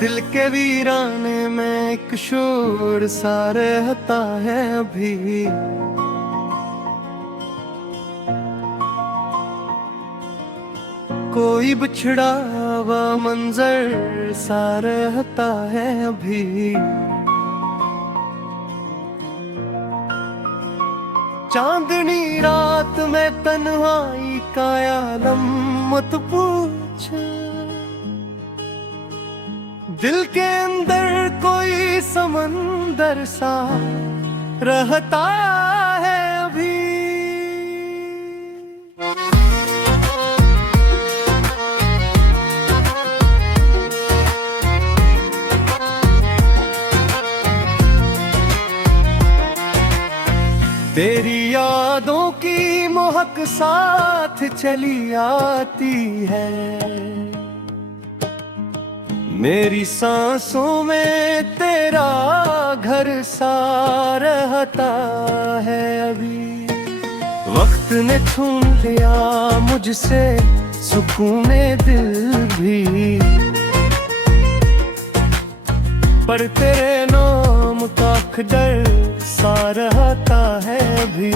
दिल के वीराने में एक शोर सा रहता है अभी। कोई बिछड़ा हुआ मंजर सा रहता है अभी। चांदनी रात में तन्हाई का आलम मत पूछ। दिल के अंदर कोई समंदर सा रहता है अभी। तेरी यादों की महक साथ चली आती है। मेरी सांसों में तेरा घर सा रहता है अभी। वक्त ने छीन लिया मुझसे सुकूने दिल भी, पर तेरे नाम का डर सा रहता है अभी।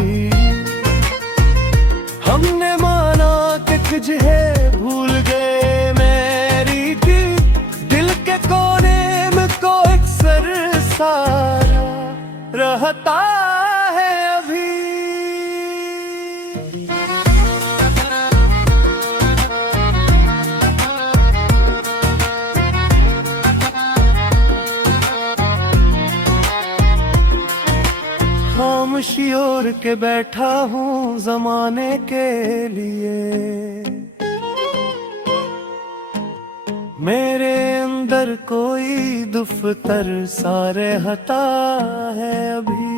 हमने माना कि तुझे भूल गए मेरी की, दिल के कोने में कोई अक्सर सारा रहता है अभी। खामोशी ओढ़ के बैठा हूँ जमाने के लिए। मेरे अंदर कोई दुफ्तर सा रहता है अभी।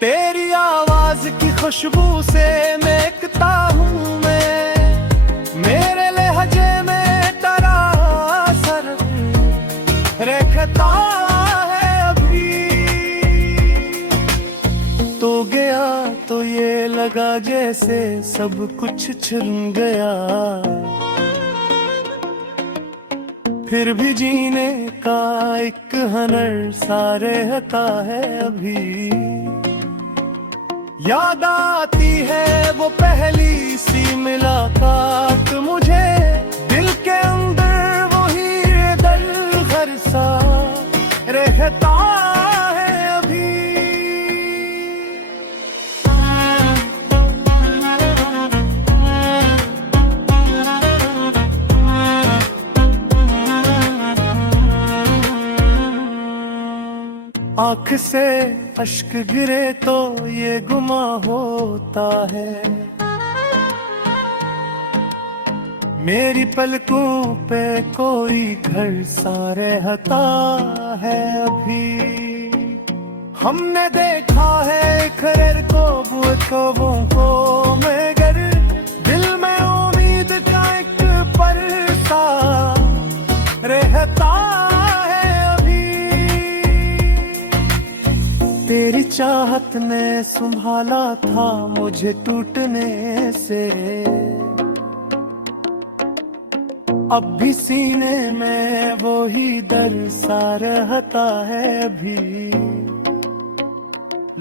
तेरी आवाज की खुशबू से महकता हूँ मैं। मेरे लहजे में तेरा असर रहता तो गया तो ये लगा जैसे सब कुछ छिन गया। फिर भी जीने का एक हुनर सा रहता है अभी। याद आती है वो पहली सी मुलाकात मुझे। दिल के अंदर वही दर्द घर सा रहता आँख से अश्क गिरे तो ये गुमा होता है। मेरी पलकों पे कोई घर सा रहता है अभी। हमने देखा है खैर को बुतों को मगर दिल में उम्मीद का एक परसा रहता। तेरी चाहत ने संभाला था मुझे टूटने से। अब भी सीने में वो ही दर्द सा रहता है अभी।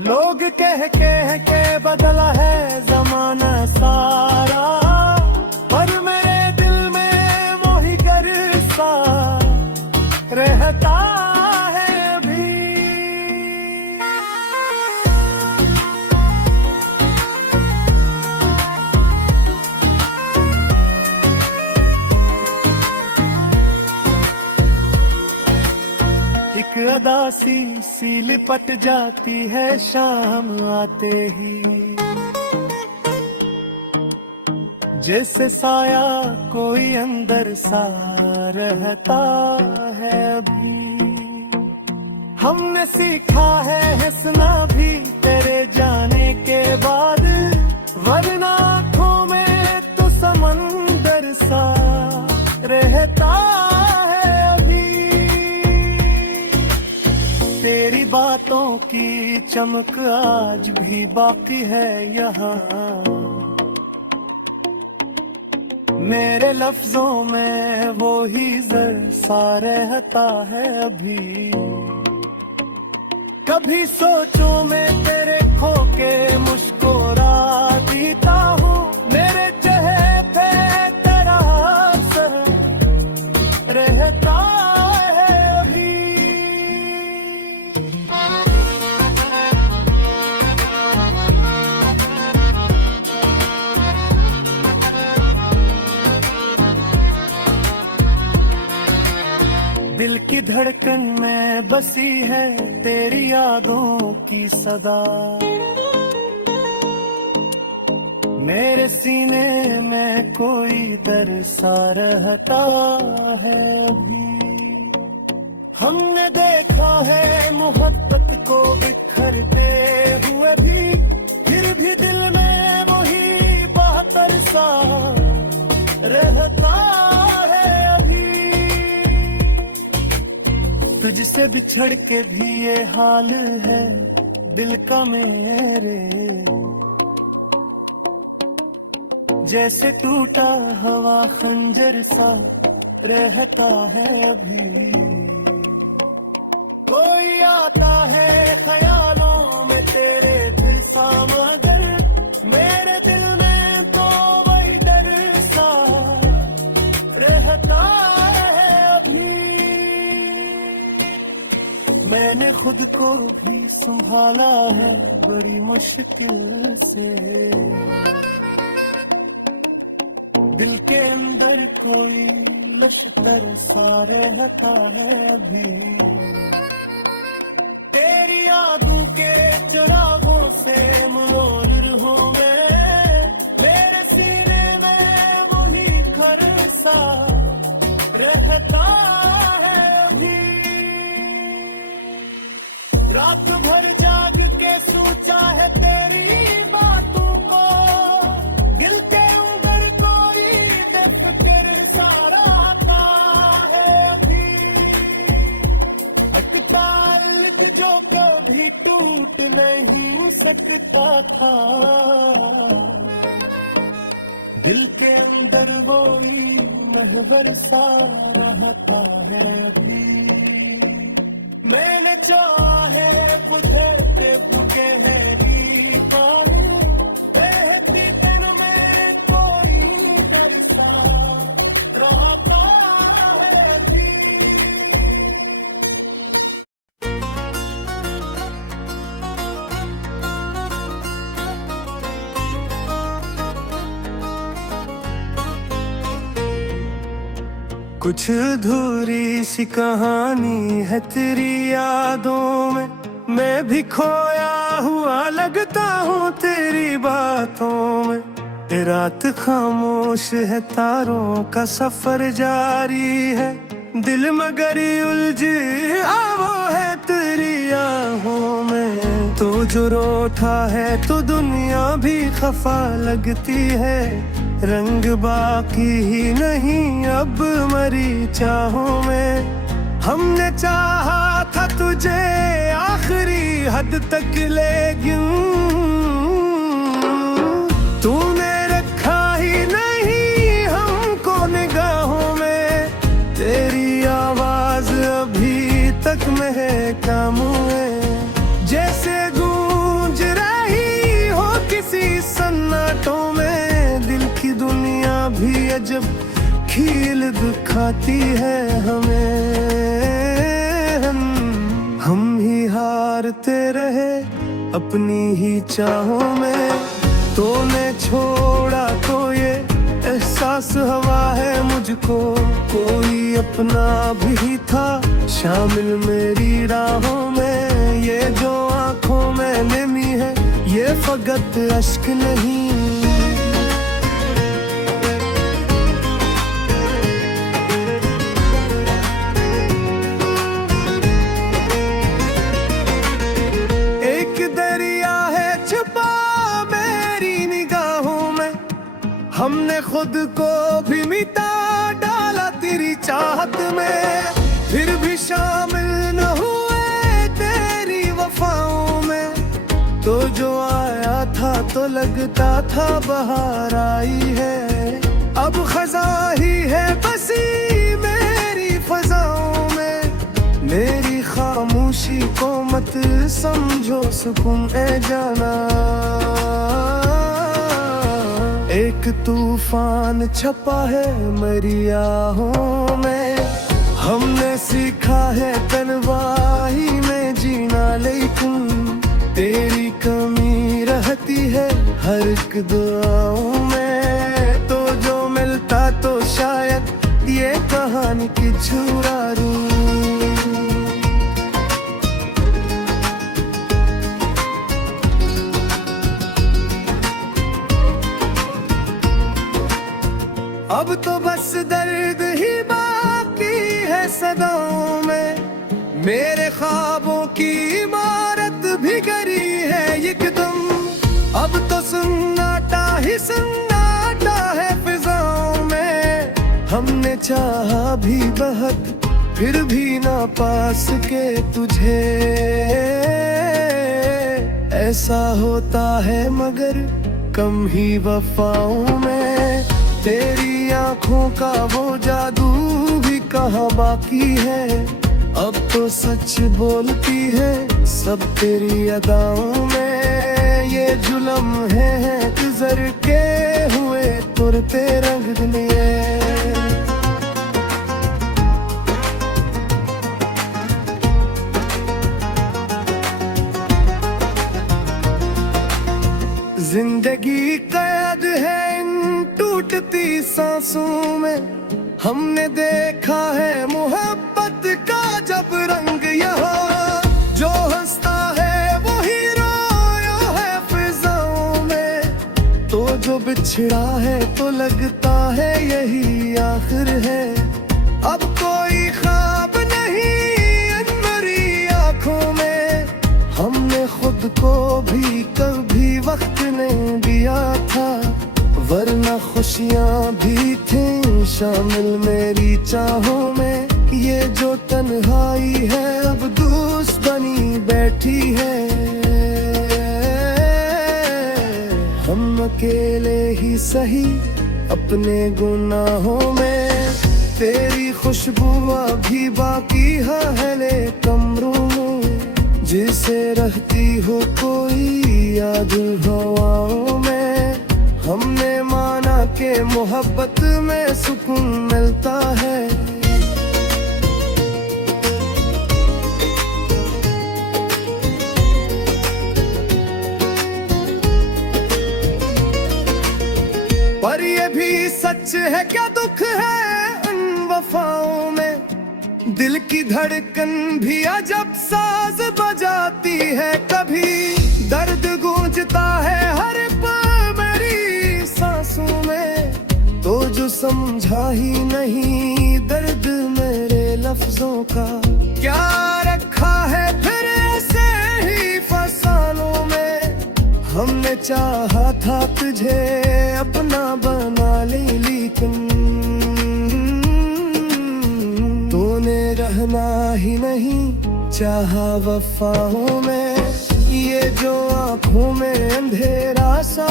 लोग कह के बदला है जमाना सारा, पर मेरे दिल में वो ही गर सा रहता अदासी सी लिपट जाती है शाम आते ही। जैसे साया कोई अंदर सा रहता है अभी। हमने सीखा है हंसना भी तेरे जाने के बाद, वरना आँखों में तो समंदर सा रहता तेरी बातों की चमक आज भी बाकी है यहाँ। मेरे लफ्जों में वो ही जर सा रहता है अभी। कभी सोचो मैं तेरे खो के मुस्कुरा जीता हूँ, मेरे चेहरे पे तेरा असर रहता है अभी। दिल की धड़कन में बसी है तेरी यादों की सदा, मेरे सीने में कोई दर्द सा रहता है अभी। हमने देखा है मोहब्बत को बिखरते हुए भी, फिर भी दिल में वही बहतर सा रहता है अभी। तुझसे बिछड़ के भी ये हाल है दिल का मेरे, जैसे टूटा हवा खंजर सा रहता है अभी। कोई आता है ख्यालों में तेरे दिल सा, मगर मेरे दिल में तो वही डर सा रहता है अभी। मैंने खुद को भी संभाला है बड़ी मुश्किल से, दिल के अंदर कोई लश्कर सा रहता है अभी। तेरी यादों के चिरागों से मुनव्वर हूँ मैं, मेरे सीने में वही घर सा रहता है अभी। रात भर जाग के सोचा है तेरी बातों को, दिल के अंदर कोई फिक्र सा रहता है अभी। ताल्लुक जो कभी टूट नहीं सकता था, दिल के अंदर वही महवर सा रहता है अभी। मैंने चाहे बुझे बुझे है दीवानी, बहती दिन में कोई बरसा रहता है अभी। कुछ अधूरी सी कहानी है तेरी यादों में, मैं भी खोया हुआ लगता हूँ तेरी बातों में। रात खामोश है तारों का सफर जारी है, दिल मगर उलझे वो है तेरी आहों में। तो जो रोता है तो दुनिया भी खफा लगती है, रंग बाकी ही नहीं अब मरी चाहों में। हमने चाहा था तुझे आखिरी हद तक, लेकिन तूने रखा ही नहीं हमको निगाहों में। तेरी आवाज अभी तक महका मुँह में, जैसे गूंज रही हो किसी सन्नाटों में। दिल की दुनिया भी अजब खील दिखाती है हमें, हम ही हारते रहे अपनी ही चाहों में। तूने छोड़ा तो ये एहसास हवा है मुझको, कोई अपना भी था शामिल मेरी राहों में। ये जो आंखों में नमी है ये फकत अश्क नहीं, हमने खुद को भी मिटा डाला तेरी चाहत में। फिर भी शामिल न हुए तेरी वफाओं में। तो जो आया था तो लगता था बहार आई है, अब खजा ही है बसी मेरी फजाओं में, मेरी खामोशी को मत समझो सुकून ए जाना। एक तूफान छपा है मेरी आहों में, हमने सीखा है तन्हाई में जीना, लेकिन तेरी कमी रहती है हर एक दुआओं में। तो जो मिलता तो शायद ये कहानी की छुरा रूं। अब तो बस दर्द ही बाकी है सदाओं में, मेरे ख्वाबों की इमारत भी गिरी है एकदम। अब तो सन्नाटा ही सन्नाटा है फिजाओं में, हमने चाहा भी बहुत फिर भी ना पास के तुझे। ऐसा होता है मगर कम ही वफाओं में, तेरी आँखों का वो जादू भी कहाँ बाकी है। अब तो सच बोलती है सब तेरी अदाओं में, ये जुल्म है गुजर के हुए तुरते रंग लिए। जिंदगी कैद है इन टूटती सांसों में, हमने देखा है मोहब्बत का जब रंग यहाँ। जो हंसता है वो रोया है फिजाओं में, तो जो बिछड़ा है तो लगता है यही आखिर है। अब कोई ख्वाब नहीं इन मेरी आँखों में, हमने खुद को भी कभी वक्त नहीं दिया था, वरना खुशियाँ भी थीं शामिल मेरी चाहों में। ये जो तन्हाई है अब दोस्त बनी बैठी है, हम अकेले ही सही अपने गुनाहों में। तेरी खुशबू अभी बाकी है ले कमरों में, जिसे रहती हो कोई याद हवाओं में। हमने माना के मोहब्बत में सुकून मिलता है, पर ये भी सच है क्या दुख है उन वफाओं में। दिल की धड़कन भी अजब साज बजाती है, कभी दर्द गूंजता है हर पल मेरी सांसों में। तो जो समझा ही नहीं दर्द मेरे लफ्जों का, क्या रखा है फिर ऐसे ही फसानों में। हमने चाहा था तुझे अपना बना ले, लेकिन तूने रहना ही नहीं चाहा वफाओं में। ये जो आँखों में अंधेरा सा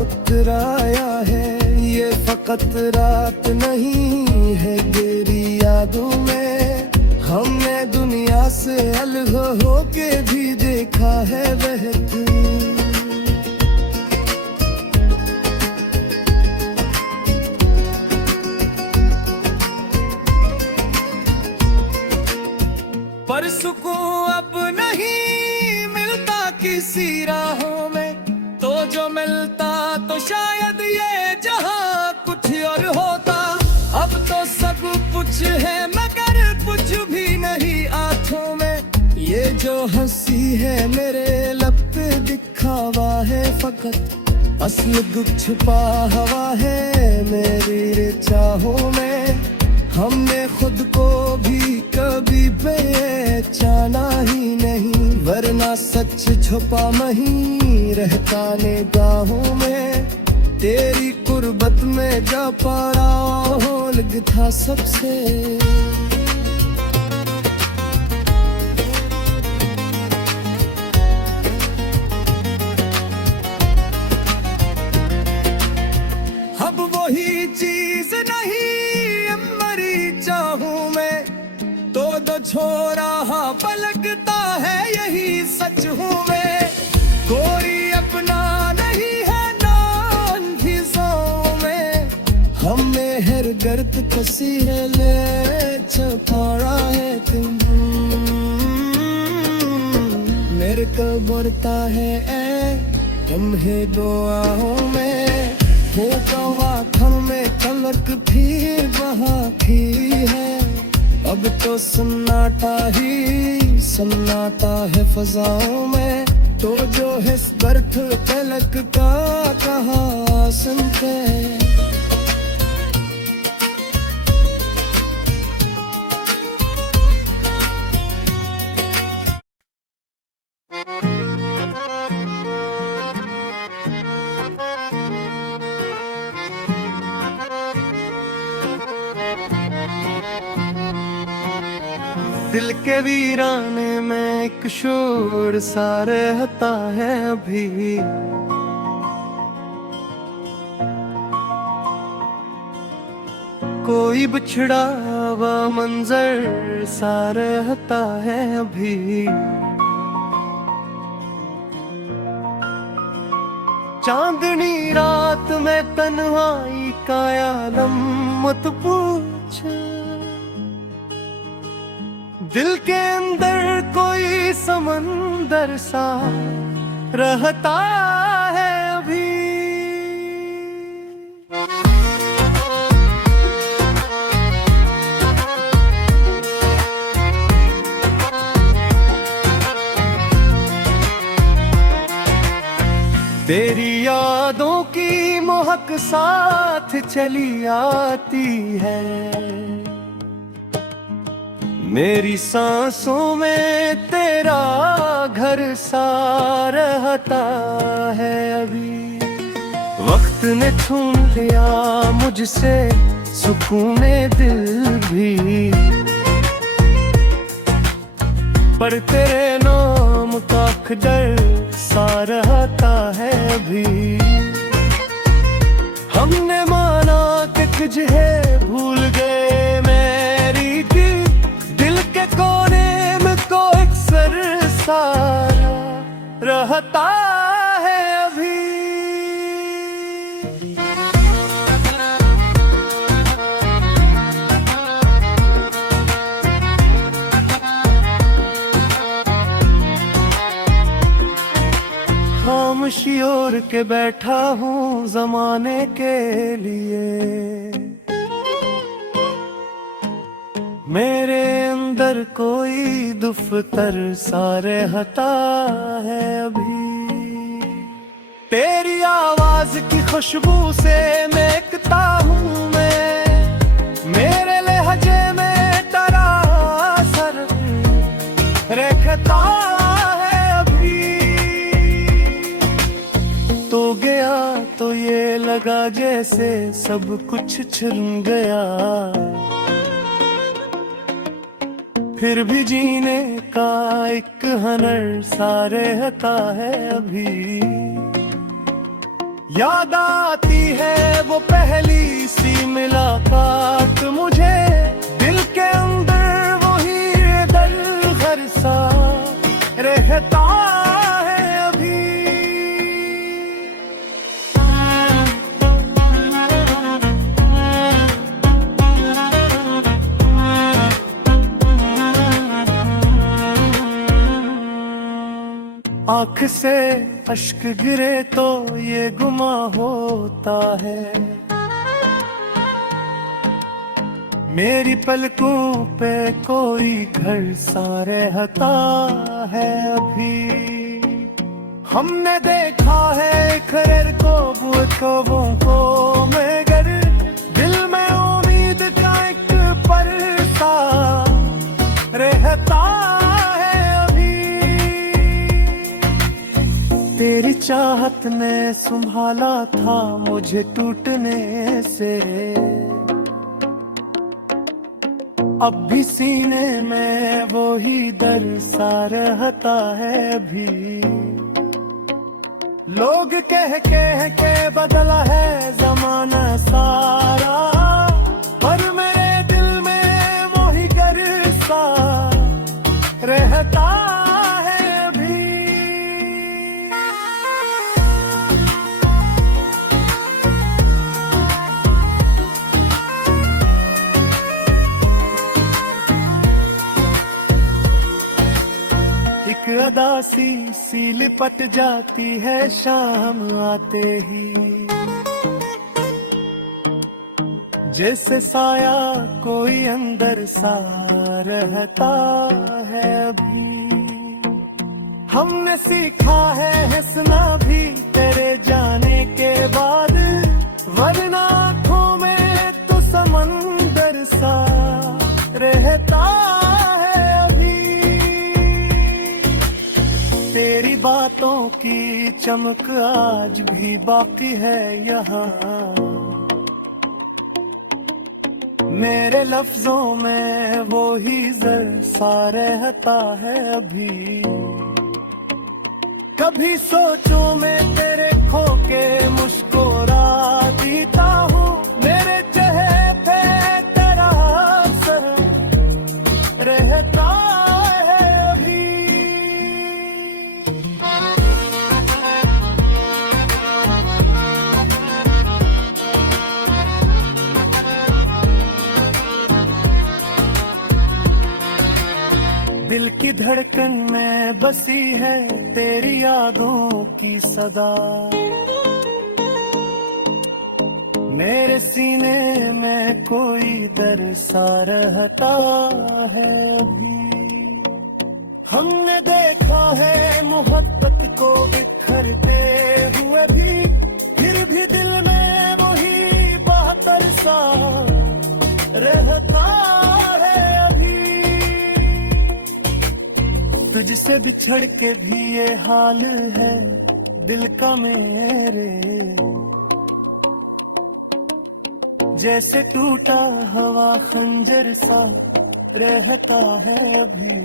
उतर आया है, ये फकत रात नहीं है तेरी यादों में। हमने दुनिया से अलग होके भी देखा है बहती, पर सुकून अब नहीं मिलता किसी राहों में। तो जो मिलता तो शायद ये जहां कुछ और होता। अब तो सब कुछ है मगर कुछ भी नहीं आंखों में। ये जो हंसी है मेरे लब पे दिखावा है फकत, असल दुख छुपा हवा है मेरी चाहों में। हमने खुद को भी कभी पहचाना ही नहीं, वरना सच छुपा नहीं रहता निगाहों में। तेरी कुर्बत में जा पारा होल्ग था सबसे। अब वही चीज सच हो रहा पलकता है यही सच हूँ मैं। कोई अपना नहीं है नांगीज़ों में, हमें हर गर्द कसी है ले छपाड़ा है तुम। मेरे को बढ़ता है हम है दुआओं में, हो कवा थम में कलक भी वहाँ की है। अब तो सन्नाटा ही सन्नाटा है फजाओं में, तो जो है बर्फ तलक का कहा सुनते। दिल के वीराने में एक शोर सा रहता है अभी, कोई बिछड़ा हुआ मंजर सा रहता है अभी। चांदनी रात में तन्हाई का आलम मत पूछ, दिल के अंदर कोई समंदर सा रहता है अभी। तेरी यादों की महक साथ चली आती है, मेरी सांसों में तेरा घर सा रहता है अभी। वक्त ने छीन लिया मुझसे सुकून दिल भी, पर तेरे नाम का डर सा रहता है अभी। हमने माना कि तुझे भूल गए मेरी दिल के कोने में कोई अक्सर सारा रहता है अभी। खामोशी ओढ़ के बैठा हूँ जमाने के लिए, मेरे अंदर कोई दुफ्तर सा रहता है अभी। तेरी आवाज की खुशबू से महकता हूँ मैं, मेरे लहजे में तेरा असर रहता है अभी। तो गया तो ये लगा जैसे सब कुछ छिन गया, फिर भी जीने का एक हुनर सा रहता है अभी। याद आती है वो पहली सी मुलाकात मुझे, दिल के अंदर वही दर घर सा रहता है अभी। आँख से अश्क गिरे तो ये गुमा होता है, मेरी पलकों पे कोई घर सा रहता है अभी। हमने देखा है खैर को बुतों को मगर दिल में उम्मीद का एक परसा रहता है अभी। तेरी चाहत ने संभाला था मुझे टूटने से, अब भी सीने में वो ही दर्द सा रहता है अभी। लोग कह के बदला है जमाना सारा, पर मेरे दिल में वो ही घर सा रहता है अभी। एक अदासी सी लिपट जाती है शाम आते ही, जैसे साया कोई अंदर सा रहता है अभी। हमने सीखा है हंसना भी तेरे जाने के बाद, वरना आँखों में तो समंदर सा रहता है अभी। तेरी बातों की चमक आज भी बाकी है यहाँ, मेरे लफ्जों में वो ही सा रहता है अभी। कभी सोचो मैं तेरे खो के मुस्कुरा जीता हूँ, मेरे चेहरे पे तेरा असर रहता है अभी। दिल की धड़कन में बसी है तेरी यादों की सदा, मेरे सीने में कोई डर सा रहता है अभी। हमने देखा है मोहब्बत को बिखरते हुए भी, फिर भी दिल में वही बहतर सा रहता है अभी। तुझसे बिछड़ के भी ये हाल है दिल का मेरे, जैसे टूटा हवा खंजर सा रहता है अभी।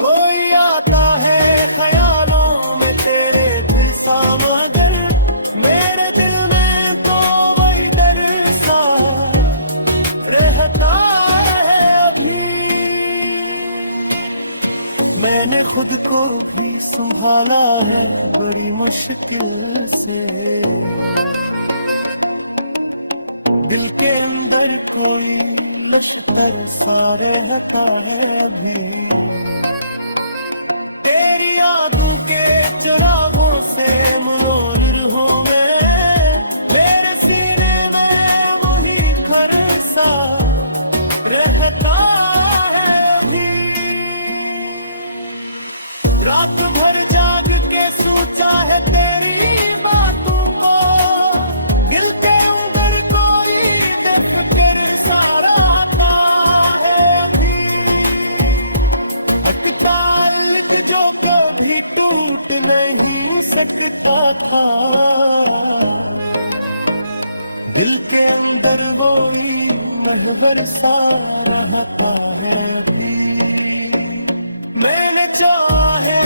कोई आता है ख्यालों में तेरे जैसा, मगर मेरे दिल में तो वही डर सा रहता है अभी। मैंने खुद को भी संभाला है बड़ी मुश्किल से, दिल के अंदर कोई लश्कर सा रहता है अभी। तेरी यादों के चिरागों से मनोर हूँ मैं, मेरे सीने में वही घर सा रहता है अभी। रात भर जाग के सोचा है तेरी बातों को, दिल के अंदर कोई बेफिक्र सा रहता है अभी। ताल्लुक जो कभी टूट नहीं सकता था, दिल के अंदर वो ही महवर सा रहता है अभी। मैंने चाहे